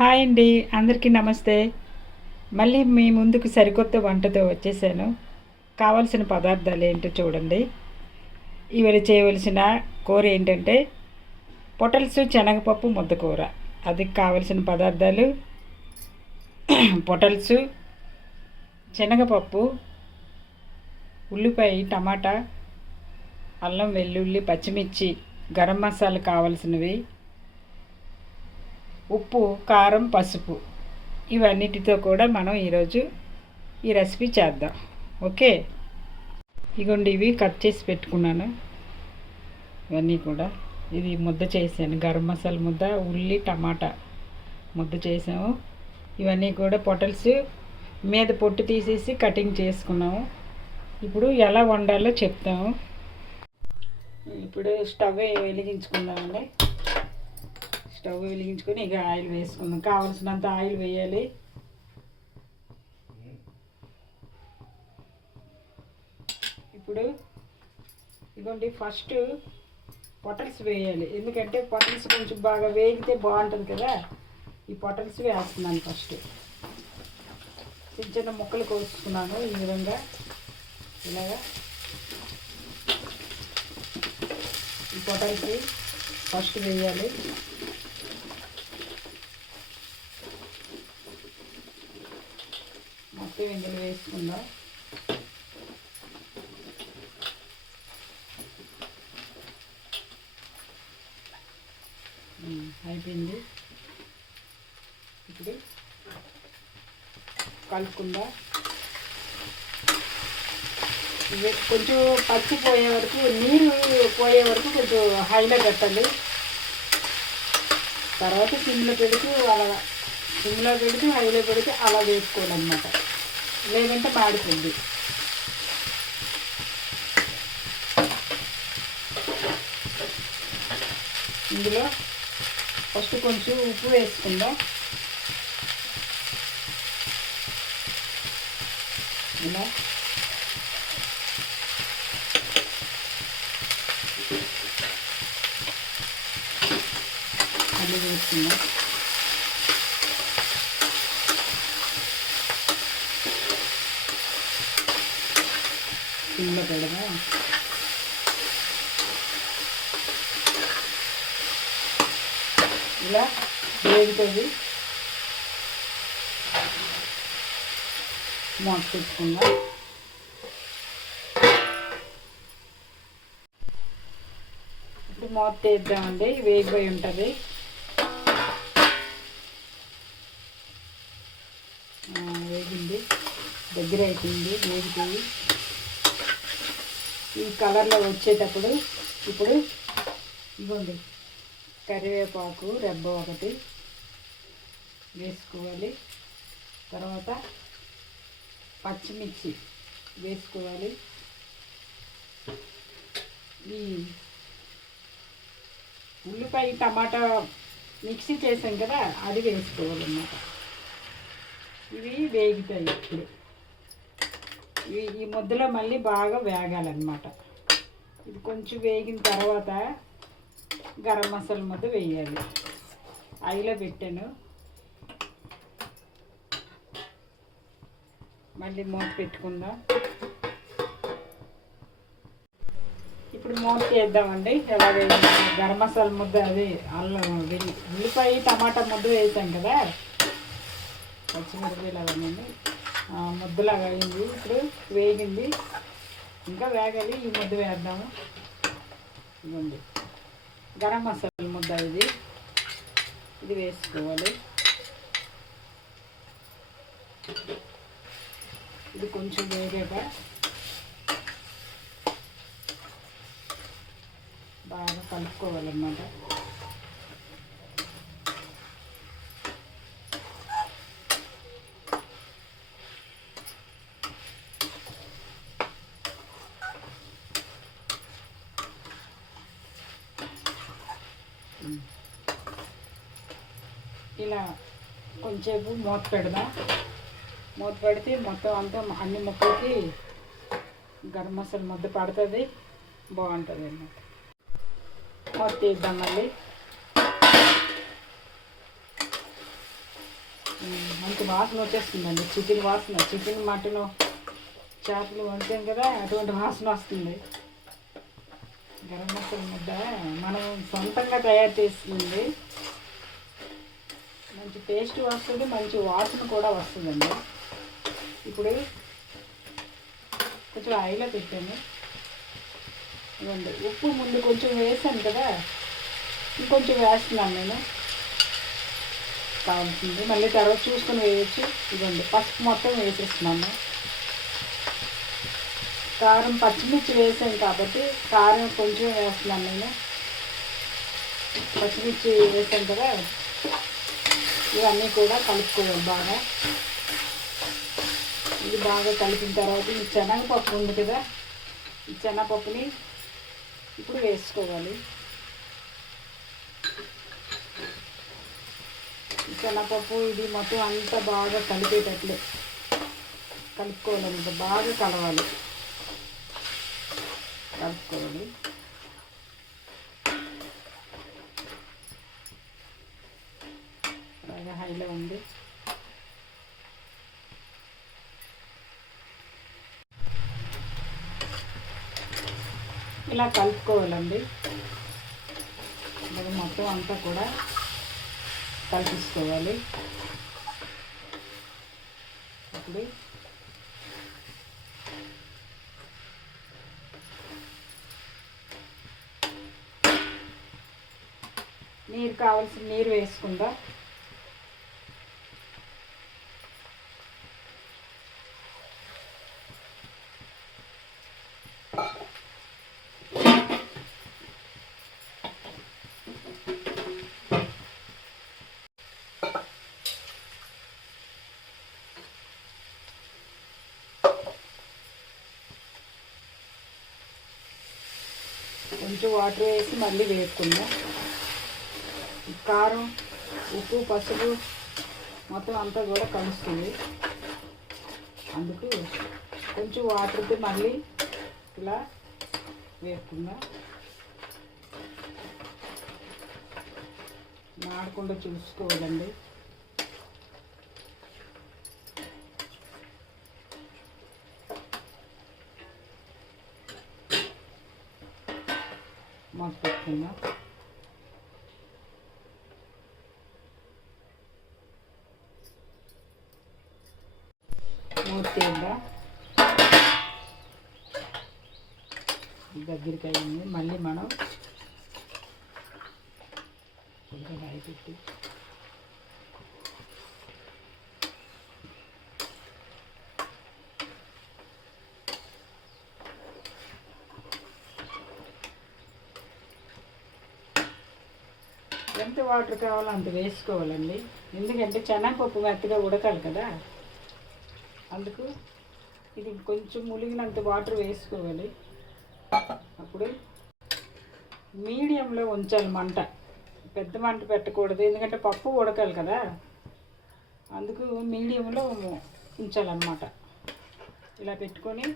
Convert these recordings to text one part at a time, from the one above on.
Hi అండి, అందరికీ నమస్తే. మళ్ళీ మీ ముందుకు సరికొత్త వంటతో వచ్చేసాను. కావలసిన పదార్థాలు ఏంటో చూడండి. ఇవాళ చేయవలసిన కూర ఏంటంటే పొటల్స్ శనగపప్పు ముద్దకూర. అది కావలసిన పదార్థాలు పొటల్స్, శనగపప్పు, ఉల్లిపాయ, టమాటా, అల్లం వెల్లుల్లి, పచ్చిమిర్చి, గరం మసాలా కావాల్సినవి, ఉప్పు, కారం, పసుపు. ఇవన్నిటితో కూడా మనం ఈరోజు ఈ రెసిపీ చేద్దాం. ఓకే, ఇగోండి ఇవి కట్ చేసి పెట్టుకున్నాను. ఇవన్నీ కూడా ఇది ముద్ద చేసాను. గరం మసాలా ముద్ద, ఉల్లి, టమాటా ముద్ద చేసాము. ఇవన్నీ కూడా పొటల్స్ మీద పొట్టు తీసేసి కటింగ్ చేసుకున్నాము. ఇప్పుడు ఎలా వండాలో చెప్తాము. ఇప్పుడు స్టవ్ వెలిగించుకుందామండి. స్టవ్ వెలిగించుకొని ఇక ఆయిల్ వేసుకుందాం. కావాల్సినంత ఆయిల్ వేయాలి. ఇప్పుడు ఇదిగోండి ఫస్ట్ పొటల్స్ వేయాలి. ఎందుకంటే పొటల్స్ కొంచెం బాగా వేగితే బాగుంటుంది కదా. ఈ పొటల్స్ వేస్తున్నాను. ఫస్ట్ చిన్న చిన్న ముక్కలు కోసుకున్నాను. ఈ విధంగా ఇలాగా ఈ పొటల్స్ ఫస్ట్ వేయాలి. మొత్తం ఇందులో వేసుకుందాం. అయిపోయింది. ఇప్పుడు కలుపుకుందాం. కొంచెం పచ్చి పోయే వరకు, నీరు పోయే వరకు కొంచెం హైలో పెట్టాలి. తర్వాత సిమ్లో పెడుతూ హైలో పెడితే అలా వేసుకోవాలన్నమాట. లేదంటే మాడిపోయింది. ఇందులో ఫస్ట్ కొంచెం ఉప్పు వేసుకుందాం. ఇలా అల్లి వేసుకుందాం. సిమ్లో పెడదాం. ఇలా వేగుతుంది. మూత పెట్టుకుందాం. ఇప్పుడు మూత తీద్దామండి. వేగిపోయి ఉంటుంది. వేగింది, దగ్గర అయిపోయింది. వేగిపోయి ఈ కలర్లో వచ్చేటప్పుడు ఇప్పుడు ఇవ్వండి కరివేపాకు రెబ్బ ఒకటి వేసుకోవాలి. తర్వాత పచ్చిమిర్చి వేసుకోవాలి. ఈ ఉల్లిపాయ, టమాటా మిక్సీ చేసాం కదా, అది వేసుకోవాలన్నమాట. ఇవి వేగుతాయి. ఇప్పుడు ఈ ముద్దలో మళ్ళీ బాగా వేగాలన్నమాట. ఇది కొంచెం వేగిన తర్వాత గరం మసాలా ముద్ద వేయాలి. ఆయిల్లో పెట్టాను. మళ్ళీ మూత పెట్టుకుందాం. ఇప్పుడు మూత చేద్దామండి. ఎలాగే గరం మసాలా ముద్ద, అది అల్లం ఉల్లిపాయ టమాటా ముద్ద వేసాం కదా, పచ్చిమిరపకాయలు అవన్నీ ముద్దలాగా అయింది. ఇప్పుడు వేగింది, ఇంకా వేగాలి. ఈ ముద్ద వేద్దాము. ఇవ్వండి గరం మసాలా ముద్ద, ఇది వేసుకోవాలి. ఇది కొంచెం వేగాక బాగా కలుపుకోవాలన్నమాట. ఇలా కొంచెంసేపు మూత పెడదాం. మూత పెడితే మొత్తం అంతా అన్ని ముక్కలకి గరం మసాలా ముద్ద పడుతుంది, బాగుంటుంది అన్నమాట. మూత తీద్దాం. మళ్ళీ మంచి వాసన వచ్చేస్తుందండి. చికెన్ వాసన, చికెన్ మటన్ చేపలు వండుతాం కదా, అటువంటి వాసన వస్తుంది. గరం మసాలా ముద్ద మనం సొంతంగా తయారు చేస్తుంది. మంచి టేస్ట్ వస్తుంది, మంచి వాసన కూడా వస్తుందండి. ఇప్పుడు కొంచెం ఆయిల్లో పెట్టాను. ఇవ్వండి, ఉప్పు ముందు కొంచెం వేసాను కదా, ఇంకొంచెం వేస్తున్నాను నేను. కావాల్సింది మళ్ళీ తర్వాత చూసుకొని వేయచ్చు. ఇవ్వండి, పసుపు మొత్తం వేసేస్తున్నాను. కారం పచ్చిమిర్చి వేసాను కాబట్టి కారం కొంచెం వేస్తున్నాను నేను. పచ్చిమిర్చి వేసాను కదా, ఇవన్నీ కూడా కలుపుకోవాలి బాగా. ఇది బాగా కలిపిన తర్వాత ఈ శనగపప్పు ఉంది కదా, ఈ శనగపప్పుని ఇప్పుడు వేసుకోవాలి. ఈ శనగపప్పు ఇది మొత్తం అంతా బాగా కలిపేటట్లు కలుపుకోవాలంట, బాగా కలవాలి. కలుపుకోవాలి. బాగా హైలో ఉంది. ఇలా కలుపుకోవాలండి. అలాగే మొత్తం అంతా కూడా కలిపించుకోవాలి. ఇప్పుడు నీరు కావాల్సిన నీరు వేసుకుందాం. కొంచెం వాటర్ వేసి మళ్ళీ వేసుకుందాం. కారం, ఉప్పు, పసుపు మొత్తం అంతా కూడా కలుస్తుంది. అందుకు కొంచెం వాటర్తో మళ్ళీ ఇలా వేసుకుందాం. మాడకుండా చూసుకోవాలండి. మూత పెట్టుకుందాం. మూత తీద్దాం. దగ్గరికి అయింది. మళ్ళీ మనం కొంచెం రాయి పెట్టి ఎంత వాటర్ కావాలో అంత వేసుకోవాలండి. ఎందుకంటే శనగపప్పు మెత్తగా ఉడకాలి కదా, అందుకు ఇది కొంచెం ములిగినంత వాటర్ వేసుకోవాలి. అప్పుడు మీడియంలో ఉంచాలి మంట, పెద్ద మంట పెట్టకూడదు. ఎందుకంటే పప్పు ఉడకాలి కదా, అందుకు మీడియంలో ఉంచాలన్నమాట. ఇలా పెట్టుకొని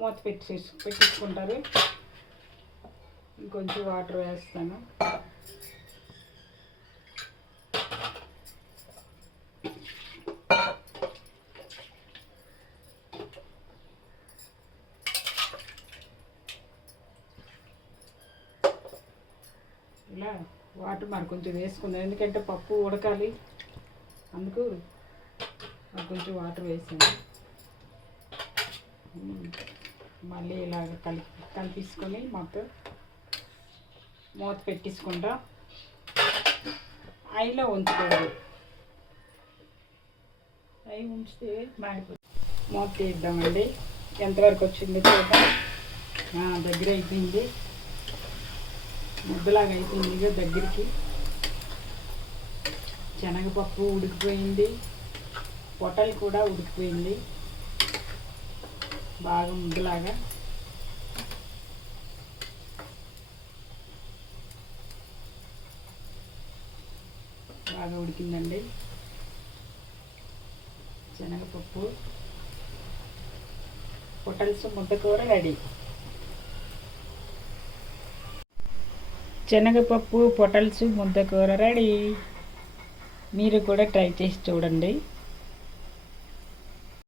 మూత పెట్టించుకుంటారు. ఇంకొంచెం వాటర్ వేస్తాను. ఇలా వాటర్ మరి కొంచెం వేసుకుందాం, ఎందుకంటే పప్పు ఉడకాలి. అందుకు మరి కొంచెం వాటర్ వేసాను. మళ్ళీ ఇలాగ కలిపేసుకొని మొత్తం మూత పెట్టేసుకుంటా. ఐలో ఉంచుకోవాలి. ఐ ఉంచితే మాడిపోతుంది. మూత తీద్దామండి. ఎంతవరకు వచ్చిందో చూద్దాం. దగ్గర అయిపోయింది, ముద్దలాగా అయిపోయింది ఇక దగ్గరికి. శనగపప్పు ఉడికిపోయింది, పొటలు కూడా ఉడికిపోయింది బాగా ముద్దలాగా. బాగా ఉడికిందండి శనగపప్పు. పొటల్స్ ముద్దకూర రెడీ. శనగపప్పు పొటల్స్ ముద్దకూర రెడీ. మీరు కూడా ట్రై చేసి చూడండి.